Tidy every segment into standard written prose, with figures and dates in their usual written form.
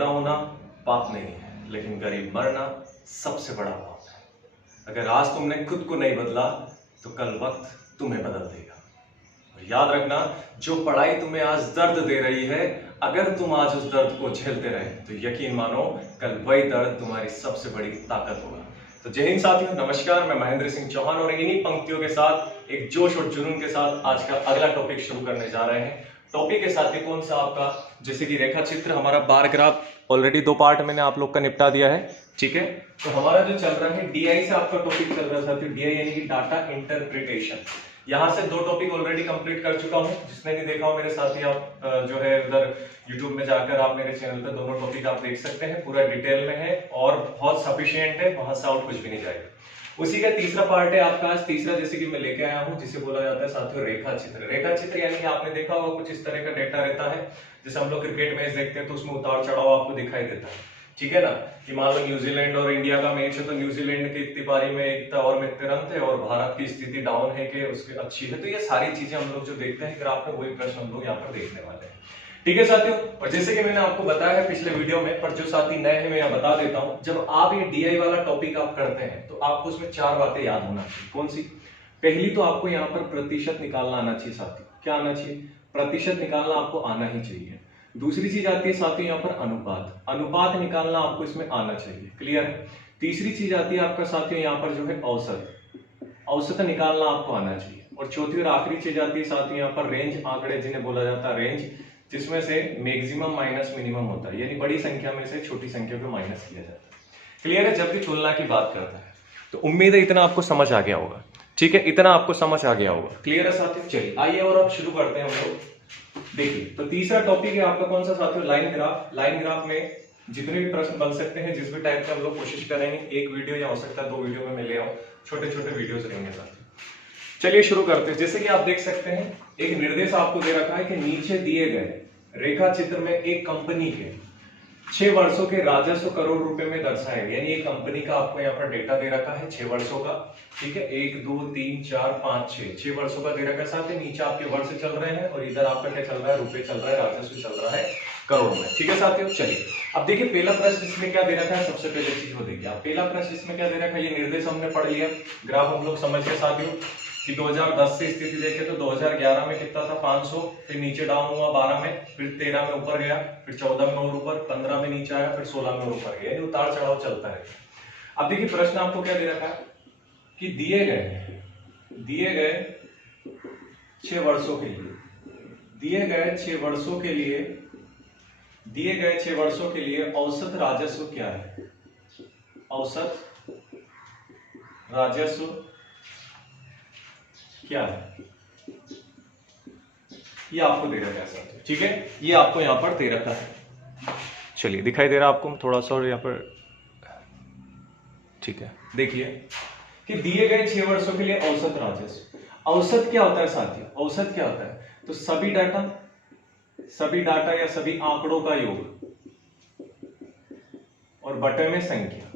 पैदा होना पाप नहीं है, लेकिन गरीब मरना सबसे बड़ा पाप है। अगर आज तुमने खुद को नहीं बदला तो कल वक्त तुम्हें बदल देगा। और याद रखना, जो पढ़ाई तुम्हें आज दर्द दे रही है, अगर तुम आज उस दर्द को झेलते रहे तो यकीन मानो कल वही दर्द तुम्हारी सबसे बड़ी ताकत होगा। तो जय हिंद साथियों, नमस्कार। मैं महेंद्र सिंह चौहान और इन्हीं पंक्तियों के साथ एक जोश और जुनून के साथ आज का अगला टॉपिक शुरू करने जा रहे हैं। टॉपिक के साथ ही कौन सा आपका, जैसे कि रेखा चित्र, हमारा बार ग्राफ ऑलरेडी 2 पार्ट मैंने आप लोग का निपटा दिया है, ठीक है। तो हमारा जो चल रहा है डीआई से आपका टॉपिक चल रहा है साथियों, डीआई यानी कि डाटा इंटरप्रिटेशन। यहाँ से 2 टॉपिक ऑलरेडी कंप्लीट कर चुका हूँ। जिसने नहीं देखा हो मेरे साथी, आप जो है उधर यूट्यूब में जाकर आप मेरे चैनल पे दोनों टॉपिक आप देख सकते हैं, पूरा डिटेल में है और बहुत सफिशिएंट है, वहां से आउट कुछ भी नहीं जाएगा। उसी का तीसरा पार्ट है आपका आज तीसरा, जैसे कि मैं लेके आया हूँ, जिसे बोला जाता है साथियों रेखा चित्र। रेखा चित्र यानी कि आपने देखा होगा कुछ इस तरह का डेटा रहता है। जैसे हम लोग क्रिकेट मैच देखते हैं तो उसमें उतार चढ़ाव आपको दिखाई देता है, ठीक है ना। कि मान लो न्यूजीलैंड और इंडिया का मैच है तो न्यूजीलैंड की इतनी पारी में इतना ओवर में इतने रन थे और भारत की स्थिति डाउन है कि उसकी अच्छी है। तो ये सारी चीजें हम लोग जो देखते हैं ग्राफ में, वही प्रश्न हम लोग यहाँ पर देखने वाले हैं, ठीक है साथियों। और जैसे कि मैंने आपको बताया है पिछले वीडियो में, पर जो साथी नए हैं मैं यहाँ बता देता हूँ, जब आप ये डीआई वाला टॉपिक आप करते हैं तो आपको उसमें 4 बातें याद होना चाहिए। कौन सी? पहली तो आपको यहाँ पर प्रतिशत निकालना आना चाहिए साथी। क्या आना चाहिए? प्रतिशत निकालना आपको आना ही चाहिए। दूसरी चीज आती है साथियों यहाँ पर अनुपात। अनुपात निकालना आपको इसमें आना चाहिए, क्लियर है। तीसरी चीज आती है आपका साथियों यहाँ पर जो है औसत। औसत निकालना आपको आना चाहिए। और चौथी और आखिरी चीज आती है साथियों यहाँ पर रेंज आंकड़े, जिन्हें बोला जाता है रेंज, जिसमें से मैक्सिमम माइनस मिनिमम होता है, यानी बड़ी संख्या में से छोटी संख्या को माइनस किया जाता है, क्लियर है। जब भी तुलना की बात करता है तो उम्मीद है इतना आपको समझ आ गया होगा, ठीक है, इतना आपको समझ आ गया होगा, क्लियर है साथियों। चलिए आइए और अब शुरू करते हैं हम लोग। देखिए, तो तीसरा टॉपिक है आपका कौन सा साथियों? Line graph. लाइन ग्राफ में जितने भी प्रश्न बन सकते हैं, जिस भी टाइप का हम लोग कोशिश करेंगे, एक वीडियो या हो सकता है 2 वीडियो में मैं ले आऊं, छोटे छोटे वीडियोस रहेंगे साथियों। चलिए शुरू करते हैं। जैसे कि आप देख सकते हैं, एक निर्देश आपको दे रखा है कि नीचे दिए गए रेखा चित्र में एक कंपनी के 6 वर्षों के राजस्व करोड़ रुपए में दर्शाए गए, यानी एक कंपनी का आपको यहाँ पर डेटा दे रखा है 6 वर्षों का, ठीक है। 1 2 3 4 5 6 वर्षों का दे रखा है साथ ही। नीचे आपके वर्ष चल रहे हैं और इधर आपका क्या चल रहा है? रुपए चल रहा है, राजस्व चल रहा है करोड़ में, ठीक है साथियों। चलिए अब देखिए पहला प्रश्न इसमें क्या दे रखा है, सबसे पहले चीज वो देखिए आप। पहला प्रश्न इसमें क्या दे रखा है, ये निर्देश हमने पढ़ लिया, ग्राफ हम लोग समझ गए साथियों कि 2010 से स्थिति देखें तो 2011 में कितना था? 500, फिर नीचे डाउन हुआ 12 में, फिर 13 में ऊपर गया, फिर 14 में और ऊपर, 15 में नीचे आया, फिर 16 में और ऊपर गया, यानी उतार चढ़ाव चलता है। अब देखिए प्रश्न आपको क्या दे रखा है कि दिए गए 6 वर्षों के लिए, दिए गए 6 वर्षों के लिए औसत राजस्व क्या है? औसत राजस्व क्या है? ये आपको दे रखा है साथियों, ठीक है, ये आपको यहां पर दे रखा है। चलिए दिखाई दे रहा है आपको थोड़ा सा और यहाँ पर, ठीक है। देखिए कि दिए गए 6 वर्षों के लिए औसत राजस्व। औसत क्या होता है साथियों? औसत क्या होता है? तो सभी डाटा या सभी आंकड़ों का योग और बटे में संख्या,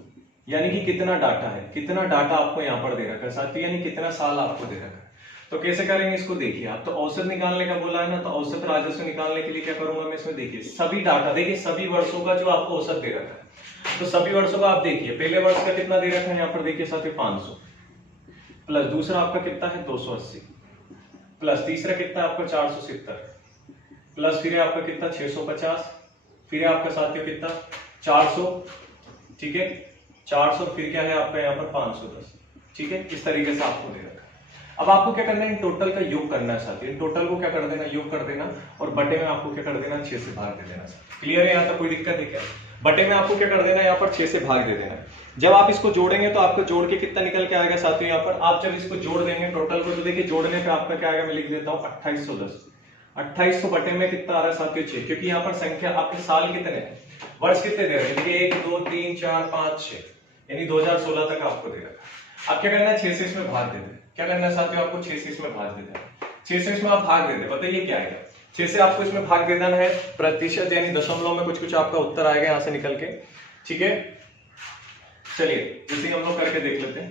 यानी कि कितना डाटा है, कितना डाटा आपको यहां पर दे रखा है साथियों, यानी कितना साल आपको दे रखा है। तो कैसे करेंगे इसको? देखिए आप, तो औसत निकालने का बोला है ना, तो औसत राजस्व निकालने के लिए क्या करूंगा मैं इसमें? देखिए सभी डाटा, देखिए सभी वर्षों का जो आपको औसत दे रखा है, तो सभी वर्षों का आप देखिए, पहले वर्ष का कितना दे रखा है यहाँ पर देखिए साथियों 500, प्लस दूसरा आपका कितना है 280, प्लस तीसरा कितना है आपका 470, प्लस फिर आपका कितना 650, फिर आपका साथियों कितना 400, ठीक है 400, फिर क्या है आपका यहाँ पर 510, ठीक है। इस तरीके से आपको दे रखा है। अब आपको क्या करना है? इन टोटल का योग करना है साथियों, टोटल को क्या कर देना? योग कर देना, और बटे में आपको क्या कर देना? 6 से भाग दे देना। क्लियर है? यहाँ तक कोई दिक्कत है क्या? बटे में आपको क्या कर देना? यहाँ पर 6 से भाग दे देना। जब आप इसको जोड़ेंगे तो आपको जोड़ के कितना निकल के आएगा साथियों? यहाँ पर आप जब इसको जोड़ देंगे टोटल को, तो देखिए जोड़ने पे आपका क्या आएगा, मैं लिख देता हूँ 2810। 2800 बटे में कितना आ रहा है साथियों? 6, क्योंकि यहाँ पर संख्या आपके साल कितने हैं, वर्ष कितने दे रहे हैं? देखिए 1 2 3 4 5 6, यानी 2016 तक आपको दे रखा है। अब क्या करना है? 6 से इसमें भाग दे दें। क्या करना है साथियों? आपको 6 से इसमें भाग दे देना। 6 से इसमें आप भाग दे दें, बताइए क्या आएगा? 6 से आपको इसमें भाग दे देना है, प्रतिशत यानी दशमलव में कुछ आपका उत्तर आएगा यहाँ से निकल के, ठीक है। चलिए जैसे हम लोग करके देख लेते हैं,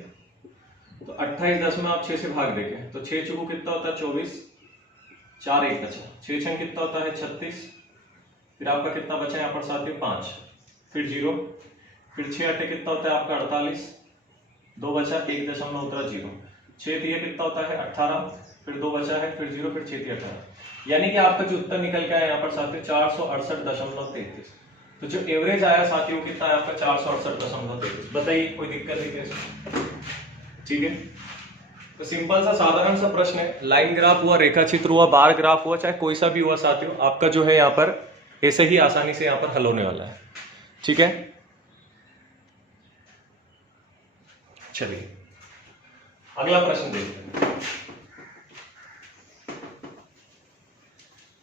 तो 28 में आप 6 से भाग देंगे तो 6 चौको कितना होता है 24, 4 1 बचा, 6 छंग कितना होता है 36, फिर आपका कितना बचा यहाँ पर साथियों 5, फिर 0, फिर 6 अट्ठे कितना होता है आपका 48, 2 बचा 1.0, 6 तिया कितना होता है 18, फिर 2 बचा है, फिर 0, फिर 6 तिया 18, यानी कि आपका जो उत्तर निकल के आया यहाँ पर साथियों 468.33। तो जो एवरेज आया साथियों कितना है आपका 468.33। बताइए कोई दिक्कत है क्या? ठीक है, तो सिंपल सा साधारण सा प्रश्न है, लाइन ग्राफ हुआ, रेखा चित्र हुआ, बार ग्राफ हुआ, चाहे कोई सा भी हुआ साथियों, आपका जो है यहाँ पर ऐसे ही आसानी से यहाँ पर हल होने वाला है। ठीक है, चलिए अगला प्रश्न देखते हैं।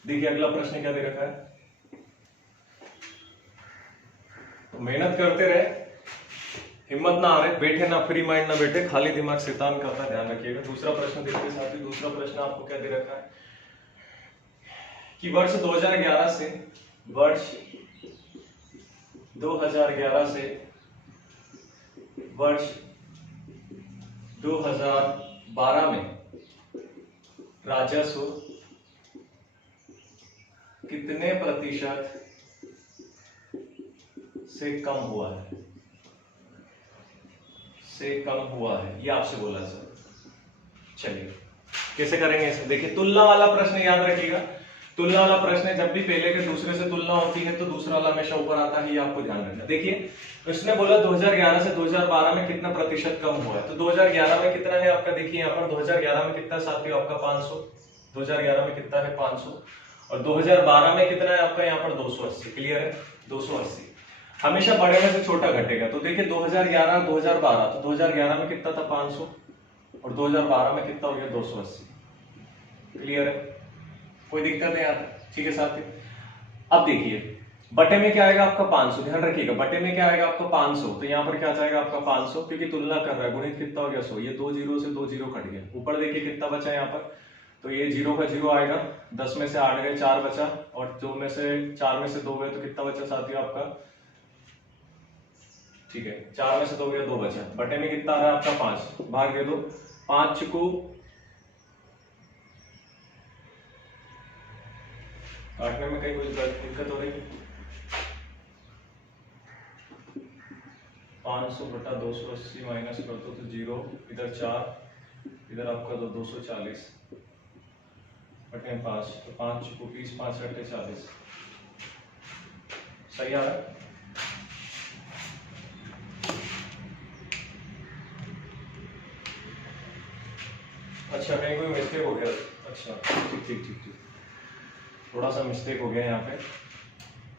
देखिए अगला प्रश्न क्या दे रखा है, तो मेहनत करते रहे, हिम्मत ना हारे, बैठे ना फ्री माइंड ना बैठे, खाली दिमाग शैतान का अपना ध्यान रखिएगा। दूसरा प्रश्न देखते हैं साथियों। दूसरा प्रश्न आपको क्या दे रखा है कि वर्ष 2011 से 2012 में राजस्व कितने प्रतिशत से कम हुआ है, ये आपसे बोला सर। चलिए कैसे करेंगे इसे, देखिए तुलना वाला प्रश्न याद रखिएगा। तुलना वाला प्रश्न है, जब भी पहले के दूसरे से तुलना होती है तो दूसरा वाला हमेशा ऊपर आता है, ये आपको ध्यान रखना। देखिए उसने बोला 2011 से 2012 में कितना प्रतिशत कम हुआ है, तो 2011 में कितना है आपका, देखिए यहाँ पर 2011 में कितना साथियों आपका 500, 2011 में कितना है 500, और 2012 में कितना है आपका यहाँ पर 280। क्लियर है, 280 हमेशा बड़े में से छोटा घटेगा। तो देखिए 2011 2012, तो 2011 में कितना था 500 और 2012 में कितना हो गया 280। क्लियर है, कोई दिक्कत नहीं आता। ठीक है साथियों, अब देखिए बटे में क्या आएगा आपका 500, ध्यान रखिएगा बटे में क्या आएगा आपका 500, तो यहाँ पर क्या जाएगा आपका 500, क्योंकि तुलना कर रहा है, गुणित कितना हो गया 100, ये 2 जीरो से 2 जीरो कट गया। ऊपर देखिए कितना बचा यहाँ पर, तो ये 0 का 0 आएगा, 10 में से 8 गए, 4 बचा, और 4 में से 2 गए, तो कितना बचा साथियों आपका, ठीक है 4 में से 2 गया 2 बचा, बटे में कितना आ रहा है आपका 5, भाग दे दो, 5 को काटने में कहीं कोई दिक्कत हो रही है, 500 बटा 280 माइनस कर दो तो 0, इधर 4, इधर आपका 240 बटे 5, तो 5 को 20, 5 अट्ठे 40, सही आ रहा है। अच्छा कहीं कोई मिस्टेक हो गया, अच्छा ठीक ठीक ठीक ठीक, थोड़ा सा मिस्टेक हो गया यहाँ पे,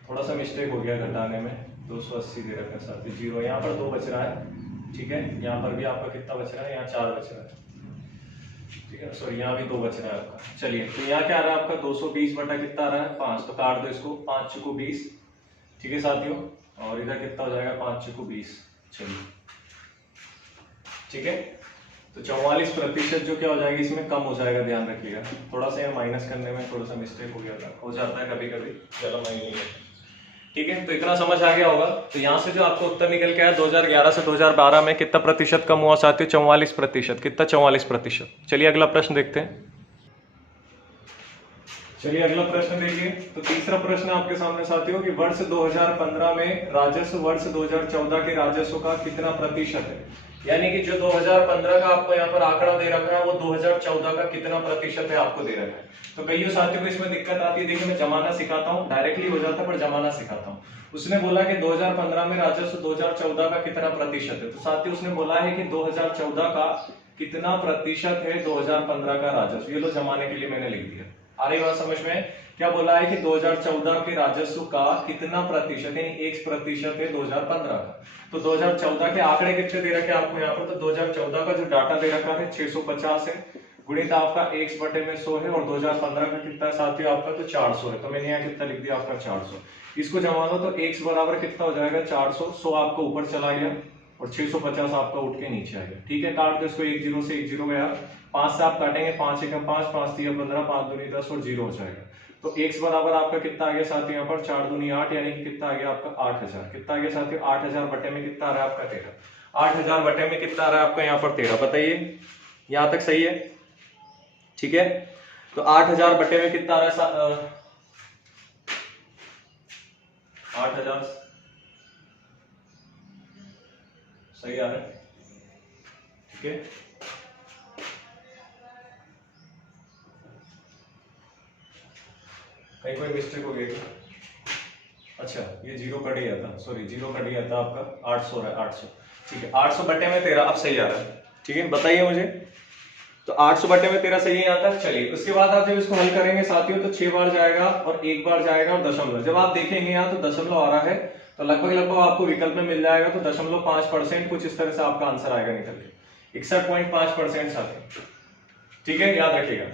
थोड़ा सा मिस्टेक हो गया घटाने में, 280 दे रखा है साथ ही 0, यहाँ पर 2 बच रहा है। ठीक है, यहाँ पर भी आपका कितना बच रहा है, यहाँ 4 बच रहा है। ठीक है, सॉरी यहाँ भी 2 बच रहा है आपका। चलिए तो यहाँ क्या आ रहा है आपका 220 बटा कितना आ रहा है 5, तो काट दो इसको, 5 को 20। ठीक है साथियों, और इधर कितना हो जाएगा 5 को 20। चलिए ठीक है, तो 44% जो क्या हो जाएगी इसमें कम हो जाएगा, ध्यान रखिएगा। थोड़ा सा यहाँ माइनस करने में थोड़ा सा मिस्टेक हो गया था, हो जाता है कभी कभी, चलो मैं नहीं है। ठीक है, तो इतना समझ आ गया होगा। तो यहाँ से जो आपको उत्तर निकल के आया 2011 से 2012 में कितना प्रतिशत कम हुआ साथियों, 44%। कितना 44%। चलिए अगला प्रश्न देखते हैं। चलिए अगला प्रश्न देखिए, तो तीसरा प्रश्न आपके सामने साथियों कि वर्ष 2015 में राजस्व वर्ष 2014 के राजस्व का कितना प्रतिशत है, यानी कि जो 2015 का आपको यहाँ पर आंकड़ा दे रखा है वो 2014 का कितना प्रतिशत है आपको दे रखा है। तो कईयों साथियों को इसमें दिक्कत आती है, देखिए मैं जमाना सिखाता हूँ, डायरेक्टली हो जाता है पर जमाना सिखाता हूँ। उसने बोला कि 2015 में राजस्व 2014 का कितना प्रतिशत है, तो साथियों उसने बोला है कि 2014 का कितना प्रतिशत है 2015 का राजस्व, ये लो जमाने के लिए मैंने लिख दिया। आ रही बात समझ में, क्या बोला है कि 2014 के राजस्व का कितना प्रतिशत यानी 1% है 2015 का। तो 2014 के आंकड़े कितने दे रखे आपको यहाँ पर, तो 2014 का जो डाटा दे रखा है 650 है, गुणित आपका 1/100 है, और 2015 का कितना है साथियों आपका, तो 400 है। तो मैंने यहाँ कितना लिख दिया आपका 400। इसको जमा दो तो x बराबर कितना हो जाएगा 400, 100 आपका ऊपर चला गया और 650 आपका उठ के नीचे आ गया। ठीक है, काट दो इसको, 1 0 से 1 0 गया, 5 से आप काटेंगे, 5 1 5, 5 3 15, 5 2 10 और 0 हो जाएगा। तो x बराबर आपका कितना आ गया साथियों यहाँ पर 4 दूनी 8, यानी कि कितना आ गया आपका 8000। कितना आ गया साथियों 8000 बटे में कितना आ रहा है आपका 13। 8000 बटे में कितना आ रहा है आपका यहाँ पर 13, बताइए यहाँ तक सही है। ठीक है, तो 8000 बटे में कितना आ रहा है 8000 सही आ रहा है? ठीक है, कहीं कोई मिस्टेक हो गई क्या? अच्छा, ये 0 कट गया था, सॉरी 0 कट गया था आपका, 800 हो रहा है, 800। ठीक है, 800 बटे में 13 अब सही आ रहा है। ठीक है, बताइए मुझे, तो 800 बटे में 13 सही आता है। चलिए, उसके बाद आप जब इसको हल करेंगे साथियों तो 6 बार जाएगा और 1 बार जाएगा और दशमलव। जब आप देखेंगे यहाँ तो दशमलव आ रहा है, तो लगभग आपको विकल्प में मिल जाएगा, तो 0.5% कुछ इस तरह से आपका आंसर आएगा निकल के, 61.5% साथियों। ठीक है, याद रखिएगा।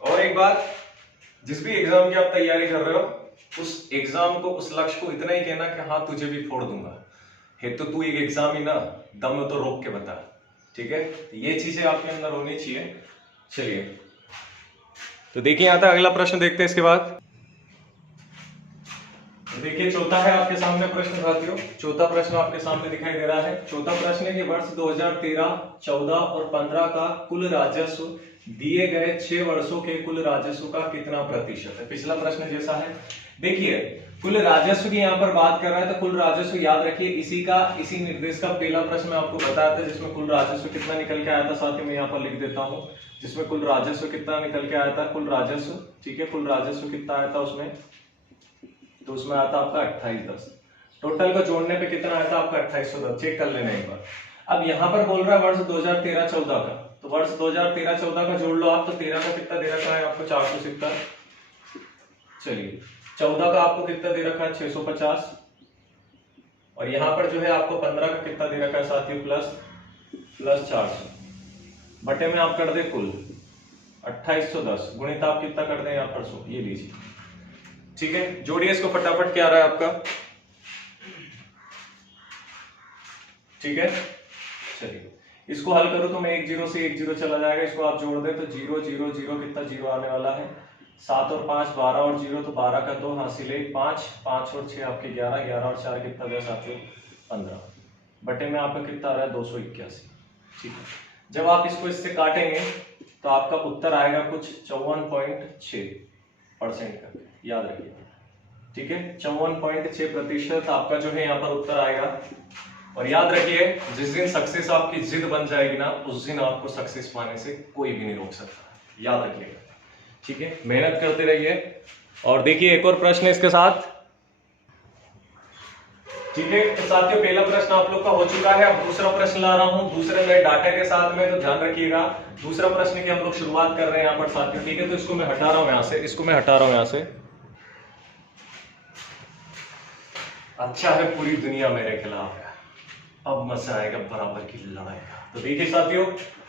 और एक बात, जिस भी एग्जाम की आप तैयारी कर रहे हो, उस एग्जाम को, उस लक्ष्य को इतना ही कहना कि हाँ तुझे भी फोड़ दूंगा, है तो तू एक एग्जाम ही ना, दम तो रोक के बता। ठीक है, तो ये चीजें आपके अंदर होनी चाहिए। चलिए, तो देखिए आता अगला प्रश्न देखते हैं इसके बाद। तो देखिए चौथा है आपके सामने प्रश्न साथियों, चौथा प्रश्न आपके सामने दिखाई दे रहा है। चौथा प्रश्न है कि वर्ष 2013, 14 और 15 का कुल राजस्व दिए गए 6 वर्षों के कुल राजस्व का कितना प्रतिशत है। पिछला प्रश्न जैसा है। देखिए, कुल राजस्व की यहाँ पर बात कर रहा है, तो कुल राजस्व याद रखिए इसी निर्देश का पहला प्रश्न मैं आपको बताया था, जिसमें कुल राजस्व कितना निकल के आया था। साथ ही मैं यहाँ पर लिख देता हूँ, जिसमें कुल राजस्व कितना निकल के आया था, कुल राजस्व। ठीक है, कुल राजस्व कितना आया था उसमें, तो उसमें आता आपका 2810। टोटल को जोड़ने पे कितना आया था आपका 2810, चेक कर लेना एक बार। अब यहाँ पर बोल रहा है वर्ष 2013-14 का, तो वर्ष 2013-14 का जोड़ लो आप, तो 13 का कितना दे रखा है आपको 470। चलिए, 14 का आपको कितना दे रखा है 650, और यहाँ पर जो है आपको 15 का कितना दे रखा है साथियों, प्लस 400 बटे में आप कर दे कुल 2810 गुणित आप कितना कर दे यहाँ पर 100, ये लीजिए। ठीक है, जोड़िए इसको फटाफट, क्या आ रहा है आपका। ठीक है, चलिए इसको हल करो तो मैं 1 0 से 1 0 चला जाएगा, इसको आप जोड़ दे तो 0 0 0 कितना 0 आने वाला है, 7 और 5 12 और 0, तो 12 का 2 हासिल 5, 5 और 6 आपके 11, 11 और 4 कितना गया साथियों 15, बटे में आपका कितना आ रहा है 281। ठीक है, जब आप इसको इससे काटेंगे तो आपका उत्तर आएगा कुछ 54.6% का, याद रखिए। ठीक है, 54.6% आपका जो है यहाँ पर उत्तर आएगा। और याद रखिए, जिस दिन सक्सेस आपकी जिद बन जाएगी ना, उस दिन आपको सक्सेस पाने से कोई भी नहीं रोक सकता, याद रखिएगा। ठीक है, मेहनत करते रहिए। और देखिए एक और प्रश्न इसके साथ। ठीक है, तो साथियों पहला प्रश्न आप लोग का हो चुका है। अब दूसरा प्रश्न ला रहा हूं दूसरे नए डाटा के साथ में, तो ध्यान रखिएगा। दूसरा प्रश्न की हम लोग शुरुआत कर रहे हैं यहाँ पर साथियों। ठीक है, तो इसको मैं हटा रहा हूं यहाँ से, इसको मैं हटा रहा हूं यहाँ से। अच्छा है पूरी दुनिया मेरे खिलाफ है, अब मजा आएगा बराबर की लड़ाई का। तो देखिए साथियों,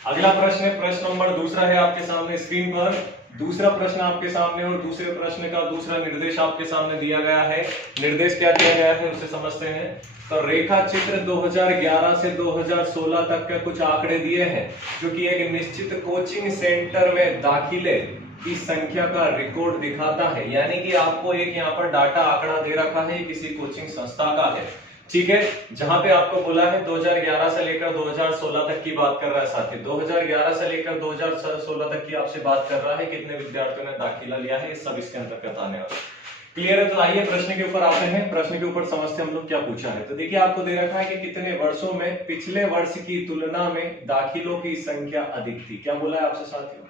अगला प्रश्न है, प्रश्न नंबर दूसरा है आपके सामने स्क्रीन पर। दूसरा प्रश्न आपके सामने, और दूसरे प्रश्न का दूसरा निर्देश आपके सामने दिया गया है। निर्देश क्या दिया गया है उसे समझते हैं। तो रेखा चित्र 2011 से 2016 तक के कुछ आंकड़े दिए हैं, जो कि एक निश्चित कोचिंग सेंटर में दाखिले की संख्या का रिकॉर्ड दिखाता है। यानी कि आपको एक यहाँ पर डाटा आंकड़ा दे रखा है, किसी कोचिंग संस्था का है। ठीक है, जहां पे आपको बोला है 2011 से लेकर 2016 तक की बात कर रहा है साथी। 2011 से लेकर 2016 तक की आपसे बात कर रहा है, कितने विद्यार्थियों ने दाखिला लिया है, ये सब इसके अंतर्गत आने वाला। क्लियर है? तो आइए प्रश्न के ऊपर आते हैं। प्रश्न के ऊपर समझते हम लोग क्या पूछा है। तो देखिए आपको दे रखा है कि कितने वर्षों में पिछले वर्ष की तुलना में दाखिलों की संख्या अधिक थी। क्या बोला है आपसे साथियों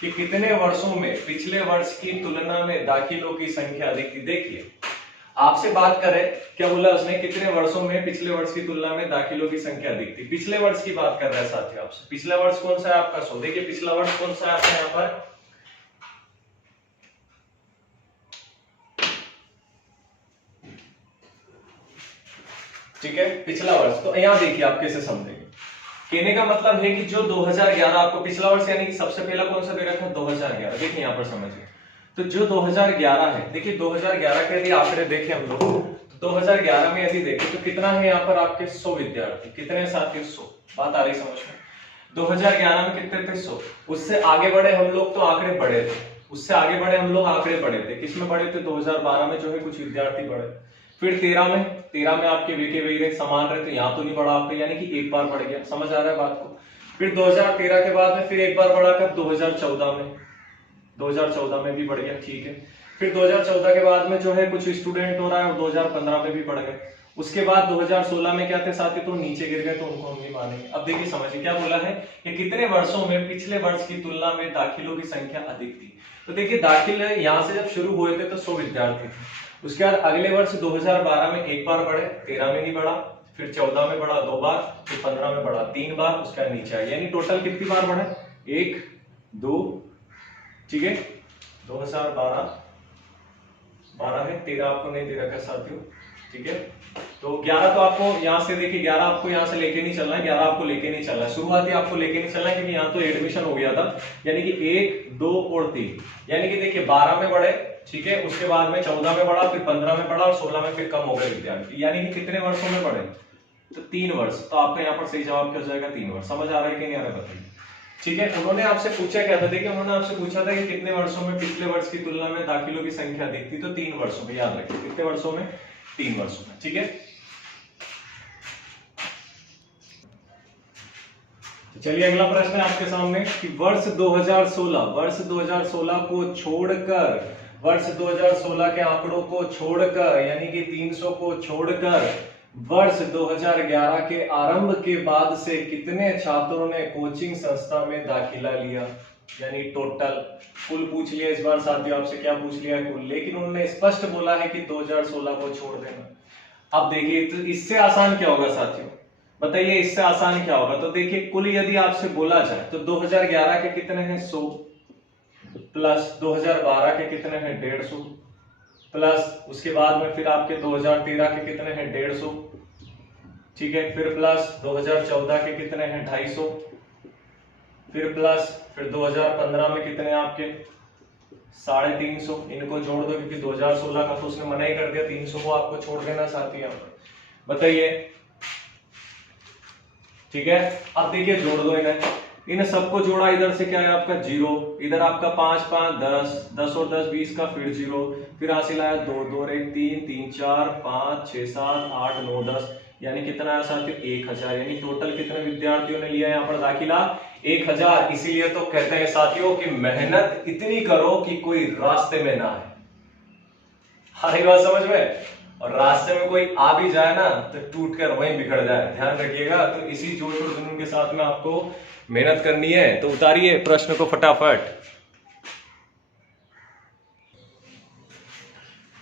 कि कितने वर्षों में पिछले वर्ष की तुलना में दाखिलों की संख्या अधिक थी। देखिए आपसे बात करें, क्या बोला उसने, कितने वर्षों में पिछले वर्ष की तुलना में दाखिलों की संख्या अधिक थी। पिछले वर्ष की बात कर रहा है साथियों आपसे। पिछला वर्ष कौन सा है आपका 100। देखिए पिछला वर्ष कौन सा है आपका यहाँ पर, ठीक है पिछला वर्ष। तो यहाँ देखिए आप कैसे समझेंगे। कहने का मतलब है कि जो 2011 आपको पिछला वर्ष यानी कि सबसे पहला कौन सा दे रखा है 2011। देखिए यहाँ पर समझिए, तो जो 2011 है, देखिए 2011 के यदि आंकड़े देखें हम लोग, तो 2011 में यदि देखें तो कितना है यहाँ पर आपके 100 विद्यार्थी। कितने साथियों 100। बात आ रही समझ में। 2011 में कितने थे 100। उससे आगे बढ़े हम लोग तो आंकड़े बढ़े थे, उससे आगे बढ़े हम लोग आंकड़े बढ़े थे। किसमें बढ़े थे 2012 में जो है कुछ विद्यार्थी बढ़े। फिर 13 में आपके वेटे वही समान रहे, तो यहाँ तो नहीं बढ़ा आपके, यानी कि एक बार बढ़ गया। समझ आ रहा है बात को। फिर 2013 के बाद में फिर एक बार बढ़ा कर 2014 में भी बढ़ गया। ठीक है, फिर 2014 के बाद में जो है कुछ स्टूडेंट हो रहा है और 2015 में भी बढ़ गए। उसके बाद 2016 में क्या थे साथियों, तो नीचे गिर गए, तो उनको हम नहीं मानेंगे। अब देखिए समझिए क्या बोला है कि कितने वर्षों में पिछले वर्ष की तुलना में दाखिलों की संख्या अधिक थी। तो देखिए दाखिल यहाँ से जब शुरू हुए थे तो 100 विद्यार्थी थे, उसके बाद अगले वर्ष 2012 में एक बार बढ़े, 13 में नहीं बढ़ा, फिर 14 में बढ़ा 2 बार, फिर 15 में बढ़ा 3 बार, उसका नीचे आया, यानी टोटल कितनी बार बढ़ा, 1 2, ठीक है, 2012 12 है, 13 आपको नहीं दे रखा साथियों, ठीक है। तो 11 तो आपको यहाँ से देखिए 11 आपको यहाँ से लेके नहीं चलना है, 11 आपको लेके नहीं चलना है, शुरुआती आपको लेके नहीं चलना है, क्योंकि यहाँ तो एडमिशन हो गया था, यानी कि 1 2 और 3, यानी कि देखिए 12 में बढ़े, ठीक है, उसके बाद में 14 में बढ़ा, फिर 15 में बढ़ा और 16 में फिर कम हो गए विद्यार्थी, यानी कि कितने वर्षों में बढ़े, तो 3 वर्ष। तो आपका यहाँ पर सही जवाब क्या हो जाएगा, 3 वर्ष। समझ आ रहा है कि नहीं आ रहा है बताइए, ठीक है। उन्होंने आपसे पूछा क्या था, देखिए उन्होंने आपसे पूछा था कि कितने वर्षों में पिछले वर्ष की तुलना में दाखिलों की संख्या अधिक थी, तो 3 वर्षों में, याद रखिए कितने वर्षों में, 3 वर्षों में, ठीक है। चलिए अगला प्रश्न है आपके सामने कि वर्ष 2016 को छोड़कर, वर्ष 2016 के आंकड़ों को छोड़कर, यानी कि 300 को छोड़कर वर्ष 2011 के आरंभ के बाद से कितने छात्रों ने कोचिंग संस्था में दाखिला लिया, यानी टोटल कुल पूछ लिया। इस बार साथियों आपसे क्या पूछ लिया, कुल, लेकिन उन्होंने स्पष्ट बोला है कि 2016 को छोड़ देना। अब देखिए तो इससे आसान क्या होगा साथियों, बताइए इससे आसान क्या होगा। तो देखिए कुल यदि आपसे बोला जाए तो 2011 के कितने हैं 100, प्लस 2012 के कितने हैं 150, प्लस उसके बाद में फिर आपके 2013 के कितने हैं 150, ठीक है, फिर प्लस 2014 के कितने हैं 250, फिर प्लस फिर 2015 में कितने आपके 350, इनको जोड़ दो क्योंकि 2016 का तो उसने मना ही कर दिया, 300 को आपको छोड़ देना साथी यहाँ पर, बताइए, ठीक है। अब देखिए जोड़ दो इन्हें, इन सबको जोड़ा, इधर से क्या है आपका 0, इधर आपका 5 5 10, 10 और 10 20 का, फिर 0, फिर हासिल आया 2 2 1 3 3 4 5 6 7 8 9 10, यानी कितना आया साथियों 1000, यानी टोटल कितने विद्यार्थियों ने लिया यहाँ पर दाखिला 1000। इसीलिए तो कहते हैं साथियों कि मेहनत इतनी करो कि कोई रास्ते में ना आए। हर बात समझ में, और रास्ते में कोई आ भी जाए ना तो टूट कर वहीं बिखर जाए, ध्यान रखिएगा। तो इसी जोश और जुनून के साथ में आपको मेहनत करनी है। तो उतारिए प्रश्न को फटाफट।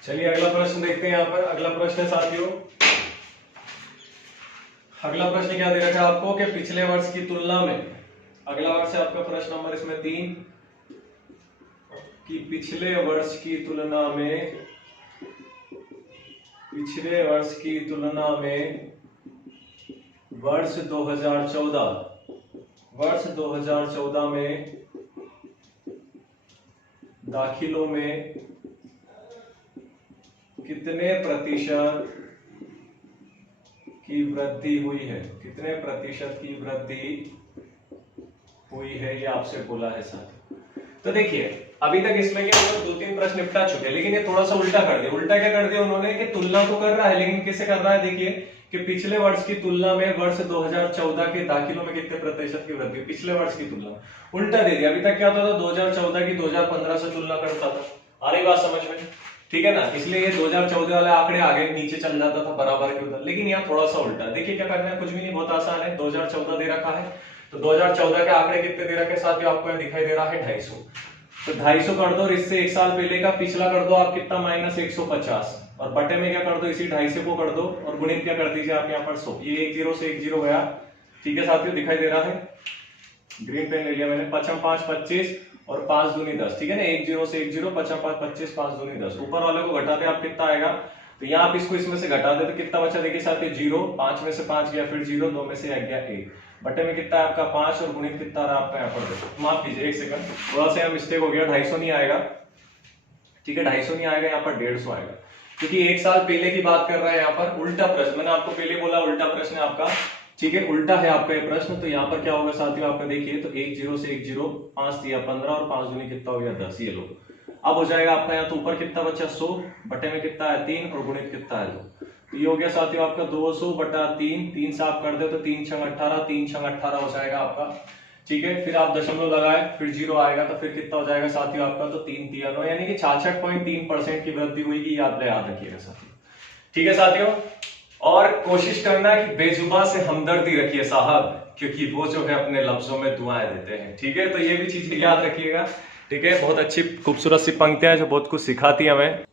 चलिए अगला प्रश्न देखते हैं यहाँ पर। अगला प्रश्न है साथियों, अगला प्रश्न क्या दे रखा है आपको कि पिछले वर्ष की तुलना में, अगला वर्ष है आपका प्रश्न नंबर इसमें 3, कि पिछले वर्ष की तुलना में, पिछले वर्ष की तुलना में वर्ष 2014 में दाखिलों में कितने प्रतिशत की वृद्धि हुई है, कितने प्रतिशत की वृद्धि हुई है, ये आपसे बोला है सर। तो देखिए अभी तक इसमें क्या 2-3 प्रश्न निपटा चुके हैं, लेकिन ये थोड़ा सा उल्टा कर दिया। उल्टा क्या कर दिया उन्होंने कि तुलना तो कर रहा है, लेकिन किससे कर रहा है, देखिए कि पिछले वर्ष की तुलना में वर्ष 2014 के दाखिलों में कितने प्रतिशत की वृद्धि, पिछले वर्ष की तुलना उल्टा दे दिया। अभी तक क्या होता था 2014 की 2015 से तुलना करता था, आ रही बात समझ में, ठीक है ना। इसलिए ये 2014 वाले आंकड़े आगे नीचे चल जाता था बराबर के उधर, लेकिन यहाँ थोड़ा सा उल्टा। देखिए क्या करना है, कुछ भी नहीं, बहुत आसान है। 2014 दे रखा है तो 2014 के आंकड़े कितने दे रखे साथियों, आपको दिखाई दे रहा है 250, तो 250 कर दो और इससे 1 साल पहले का पिछला कर दो आप कितना -150, और बटे में क्या कर दो, इसी 250 को कर दो और गुणित क्या कर दीजिए आप यहाँ पर 100, ये 1 0 से 1 0 गया, ठीक है साथियों, दिखाई दे रहा है, ग्रीन पेन ले लिया मैंने। 5 5 25 और 5 दूनी 10, ठीक है ना, 1 0 से 1 0, 5 5 25, 5 दूनी 10, ऊपर वाले को घटाते आप कितना आएगा, तो यहाँ आप इसको इसमें से घटा दे तो कितना बचा, देखिए साथियों 0, 5 में से 5 गया, फिर 0, 2 में से 1 गया 1, बटे में कितना है आपका 5 और गुणित कितना रहा आपका यहाँ पर, माफ कीजिए 1 सेकंड, थोड़ा सा यहाँ मिस्टेक हो गया, 250 नहीं आएगा, ठीक है, 250 नहीं आएगा, यहाँ पर 150 आएगा, क्योंकि 1 साल पहले की बात कर रहा है यहाँ पर। उल्टा प्रश्न, मैंने आपको पहले बोला उल्टा प्रश्न है आपका, ठीक है, उल्टा है आपका ये प्रश्न। तो यहाँ पर क्या होगा साथियों आपका, देखिए तो 1 0 से 1 0, 5 दिया 15 और 5 दूनी कितना हो गया 10, ये लो। अब हो जाएगा आपका यहाँ तो ऊपर कितना बचा 100, बटे में कितना है 3 और गुणित कितना है 2, तो ये हो गया साथियों आपका 200 बटा 3, 3 से आप कर दो तो 3 6 18, 3 6 18 हो जाएगा आपका, ठीक है। फिर आप दशमलव लगाए, फिर 0 आएगा तो फिर कितना हो जाएगा साथियों आपका, तो 3 3 9, यानी कि 66.3% की वृद्धि हुई, याद रखिएगा साथियों, ठीक है साथियों। और कोशिश करना कि बेजुबान से हमदर्दी रखिए साहब, क्योंकि वो जो है अपने लफ्जों में दुआएं देते हैं। ठीक है, तो ये भी चीज याद रखिएगा। ठीक है, बहुत अच्छी खूबसूरत सी पंक्तियां जो बहुत कुछ सिखाती है हमें।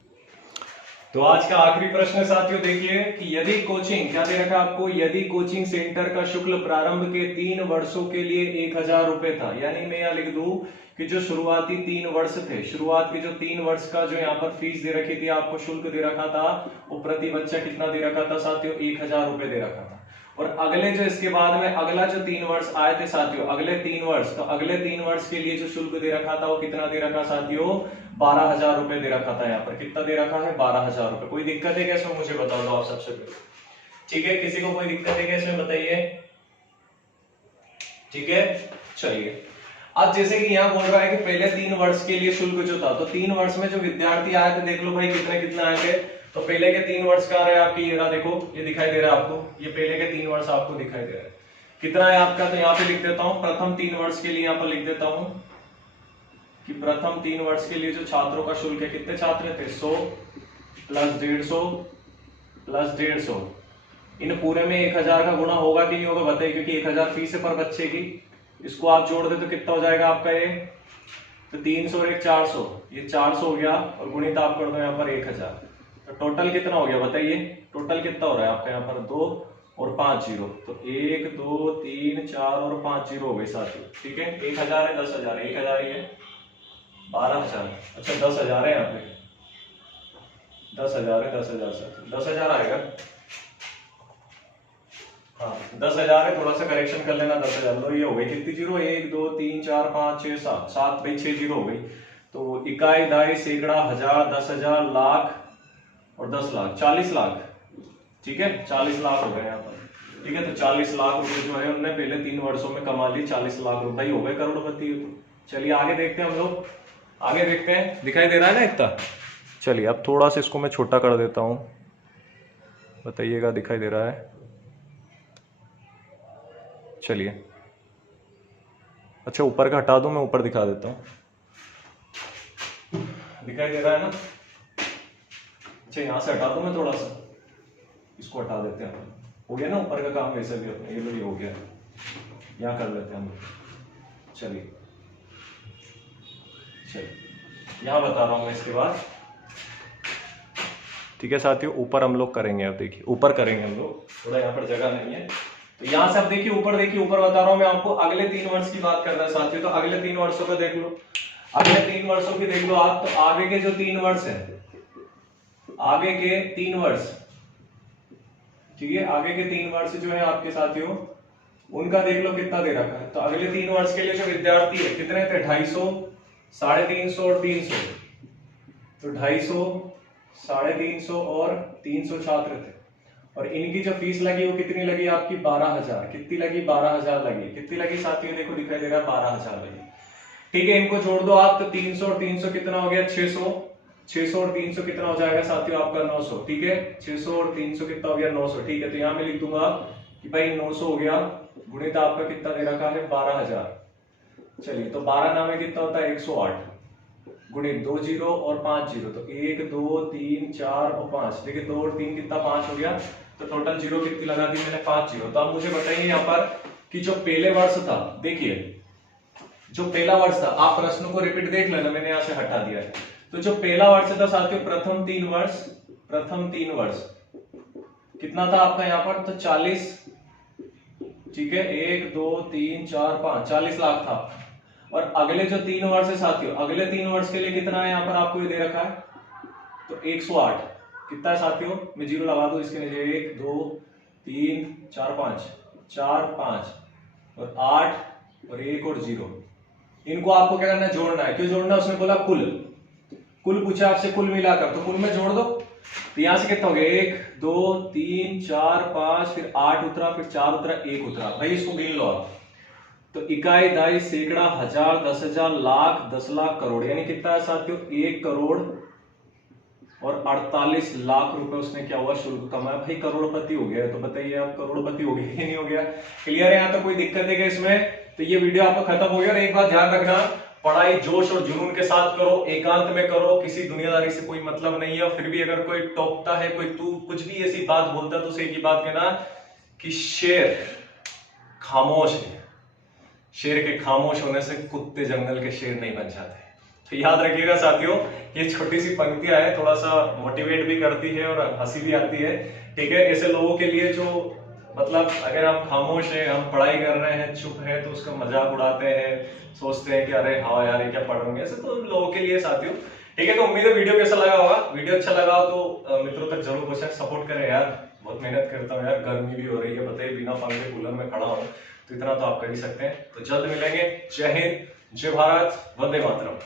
तो आज का आखिरी प्रश्न साथियों देखिए कि यदि कोचिंग, क्या दे रखा आपको, यदि कोचिंग सेंटर का शुल्क प्रारंभ के 3 वर्षों के लिए 1000 रुपए था, यानी मैं यहाँ लिख दूं कि जो शुरुआती 3 वर्ष थे, शुरुआत के जो 3 वर्ष का जो यहाँ पर फीस दे रखी थी, आपको शुल्क दे रखा था, वो प्रति बच्चा कितना दे रखा था साथियों, 1000 रुपए दे रखा था। और अगले जो इसके बाद में अगला जो 3 वर्ष आए थे साथियों, अगले 3 वर्ष, तो अगले 3 वर्ष के लिए जो शुल्क दे रखा था वो कितना दे रखा साथियों, 12000 रुपए दे रखा था। यहाँ पर कितना दे रखा है, 12000 रुपए। कोई दिक्कत है क्या इसमें, मुझे बता दो आप सबसे पहले। ठीक है, किसी को कोई दिक्कत है क्या इसमें, बताइए। ठीक है, चलिए। अब जैसे कि यहाँ बोल रहा है कि पहले 3 वर्ष के लिए शुल्क जो था, तो 3 वर्ष में जो विद्यार्थी आए थे, देख लो भाई कितने कितने आए थे। तो पहले के 3 वर्ष का आ रहा है आपकी, ये देखो ये दिखाई दे रहा है आपको, ये पहले के 3 वर्ष आपको दिखाई दे रहा है। कितना है आपका, तो यहाँ पे लिख देता हूँ प्रथम 3 वर्ष के लिए, यहाँ पर लिख देता हूँ कि प्रथम 3 वर्ष के लिए जो छात्रों का शुल्क है, कितने छात्र थे, 100 प्लस 150 प्लस 150। इन पूरे में 1000 का गुणा होगा कि नहीं होगा बताइए, क्योंकि 1000 फीस है पर बच्चे की। इसको आप जोड़ दे तो कितना हो जाएगा आपका ये, तो 300 और 1 400, ये 400 हो गया, और गुणित आप कर दो यहाँ पर 1000, तो टोटल कितना हो गया बताइए, टोटल कितना हो रहा है आपका यहाँ पर 2 और 5 जीरो, तो 1 2 3 4 और 5 जीरो हो गए साथियों। ठीक है, 1000 है, 10000 है, 1000 ही है, 12000, अच्छा 10000 है यहाँ पे, 10000 है, 10000 साथियों, 10000 आएगा। हाँ 10000 है, थोड़ा सा करेक्शन कर लेना, 10000 लो, ये हो गई कितनी जीरो, 1 2 3 4 5 6 7 7 भाई 6 जीरो हो गई। तो इकाई, दाई, सैकड़ा, हजार, 10,000, लाख और 10 लाख, 40 लाख। ठीक है, 40 लाख हो गए यहाँ पर। ठीक है, तो 40 लाख रुपए जो है उन्होंने पहले 3 वर्षों में कमा ली, 40 लाख रुपए ही हो गए करोड़पति। चलिए आगे देखते हैं हम लोग, आगे देखते हैं, दिखाई दे रहा है ना इतना। चलिए अब थोड़ा सा इसको मैं छोटा कर देता हूँ, बताइएगा दिखाई दे रहा है। चलिए अच्छा ऊपर का हटा दूं, मैं ऊपर दिखा देता हूँ, दिखाई दे रहा है ना। अच्छा यहाँ से हटा दूं मैं थोड़ा सा, इसको हटा देते हैं, हो गया ना ऊपर का काम वैसे भी अपने, ये भी हो गया, यहाँ कर लेते हैं हम। चलिए यहाँ बता रहा हूँ मैं इसके बाद। ठीक है साथियों, ऊपर हम लोग करेंगे, अब देखिए ऊपर करेंगे हम लोग, थोड़ा यहाँ पर जगह नहीं है, तो यहाँ से अब देखिए ऊपर, देखिए ऊपर बता रहा हूँ मैं आपको, अगले 3 वर्ष की बात कर रहा है साथियों। तो अगले 3 वर्षों का देख लो, अगले 3 वर्षों की देख लो आप, तो आगे के जो 3 वर्ष है, आगे के 3 वर्ष, ठीक है, आगे के 3 वर्ष जो है आपके साथियों, उनका देख लो कितना दे रखा है। तो अगले 3 वर्ष के लिए जो विद्यार्थी है कितने थे, 250, 350 और 300, तो 250, 350 और 300 छात्र थे, और इनकी जो फीस लगी वो कितनी लगी आपकी, 12000। कितनी लगी, 12000 लगी। कितनी लगी साथियों, देखो दिखाई दे रहा है 12000 लगी। ठीक है, इनको जोड़ दो आप, तो 300 और 300 कितना हो गया, 600, 600 और 300 कितना हो जाएगा साथियों आपका, 900। ठीक है, 600 और 300 कितना हो गया, 900। ठीक है, तो यहाँ मैं लिख दूंगा कि भाई 900 हो गया, गुणित आपका कितना दे रखा है, 12000। चलिए, तो 12 नामे कितना होता है, 108, गुणित 2 जीरो और 5 जीरो, तो 1 2 3 4 और 5, देखिए 2 और 3 कितना, 5 हो गया, तो टोटल जीरो कितनी लगा दी मैंने, 5 जीरो। तो आप मुझे बताइए यहाँ पर कि जो पहले वर्ष था, देखिए जो पहला वर्ष था, आप प्रश्न को रिपीट देख लेना, मैंने यहाँ से हटा दिया है। तो जो पहला वर्ष था साथियों, प्रथम 3 वर्ष, प्रथम 3 वर्ष कितना था आपका यहाँ पर, तो 40। ठीक है, 1 2 3 4 5, 40 लाख था। और अगले जो 3 वर्ष है साथियों, अगले 3 वर्ष के लिए कितना है यहाँ पर आपको ये दे रखा है, तो 108। कितना है साथियों, मैं जीरो लगा दूं इसके नीचे, 1 2 3 4 5, 4 5 और 8 और 1 और 0। इनको आपको क्या करना है, जोड़ना है। क्यों जोड़ना है, उसने बोला कुल, कुल पूछा आपसे, कुल मिलाकर, तो कुल में जोड़ दो। तो यहां से कितना हो गया, 1 2 3 4 5, फिर 8 उतरा, फिर 4 उतरा, 1 उतरा, भाई इसको गिन लो आप। तो इकाई, दाई, सैकड़ा, हजार, 10,000, लाख, 10 लाख, करोड़, यानी कितना है साथियों, 1 करोड़ और 48 लाख रुपए उसने क्या हुआ, शुल्क कमाया। भाई करोड़पति हो गया। तो बताइए आप करोड़पति हो गए कि नहीं हो गया, क्लियर है, यहाँ तो कोई दिक्कत है क्या इसमें। तो ये वीडियो आपका खत्म हो गया। और एक बात ध्यान रखना, पढ़ाई जोश और जुनून के साथ करो, एकांत में करो, किसी दुनियादारी से कोई मतलब नहीं है। और फिर भी अगर कोई टोकता है, कोई तू कुछ भी ऐसी बात बोलता है तो उसे एक ही बात कहना कि शेर खामोश है, शेर के खामोश होने से कुत्ते जंगल के शेर नहीं बन जाते। तो याद रखिएगा साथियों, ये छोटी सी पंक्तियां है, थोड़ा सा मोटिवेट भी करती है और हंसी भी आती है। ठीक है, ऐसे लोगों के लिए जो मतलब अगर हम खामोश हैं, हम पढ़ाई कर रहे हैं, चुप है, तो उसका मजाक उड़ाते हैं, सोचते हैं कि अरे हाँ यार ये क्या पढ़ रहे हैं, ऐसे तो लोगों के लिए साथियों। ठीक है, तो उम्मीद है वीडियो कैसा लगा होगा। वीडियो अच्छा लगा हो तो मित्रों तक जरूर पहुंचाएं, सपोर्ट करें यार। बहुत मेहनत करता हूँ यार, गर्मी भी हो रही है, बताइए बिना पंखे कूलर में खड़ा हूँ, तो इतना तो आप कर ही सकते हैं। तो जल्द मिलेंगे। जय हिंद, जय भारत, वंदे मातरम।